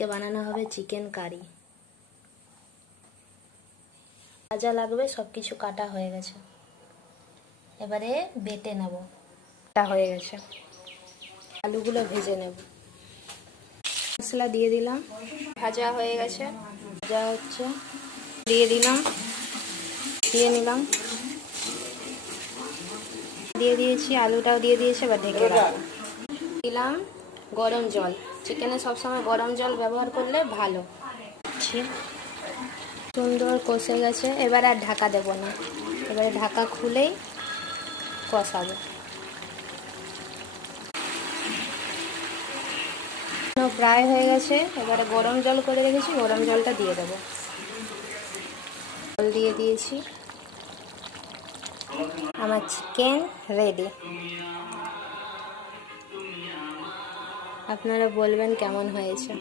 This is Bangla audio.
কে বানানো হবে চিকেন কারি। যা যা লাগবে সব কিছু কাটা হয়ে গেছে, এবারে বেটে নেব। কাটা হয়ে গেছে, আলুগুলো ভেজে নেব। মশলা দিয়ে দিলাম, ভাজা হয়ে গেছে, ভাজা হচ্ছে, দিয়ে দিলাম, দিয়ে নিলাম, দিয়ে দিয়েছি, আলুটাও দিয়ে দিয়েছি। এবার ঢেকে রাখবো। দিলাম গরম জল, চিকেনে সবসময় গরম জল ব্যবহার করলে ভালো। সুন্দর কষে গেছে, এবার আর ঢাকা দেব না, এবারে ঢাকা খুলেই কষাবো। প্রায় হয়ে গেছে, এবারে গরম জল করে রেখেছি, গরম জলটা দিয়ে দেবো। জল দিয়ে দিয়েছি, আমার চিকেন রেডি। আপনারা বলবেন কেমন হয়েছে।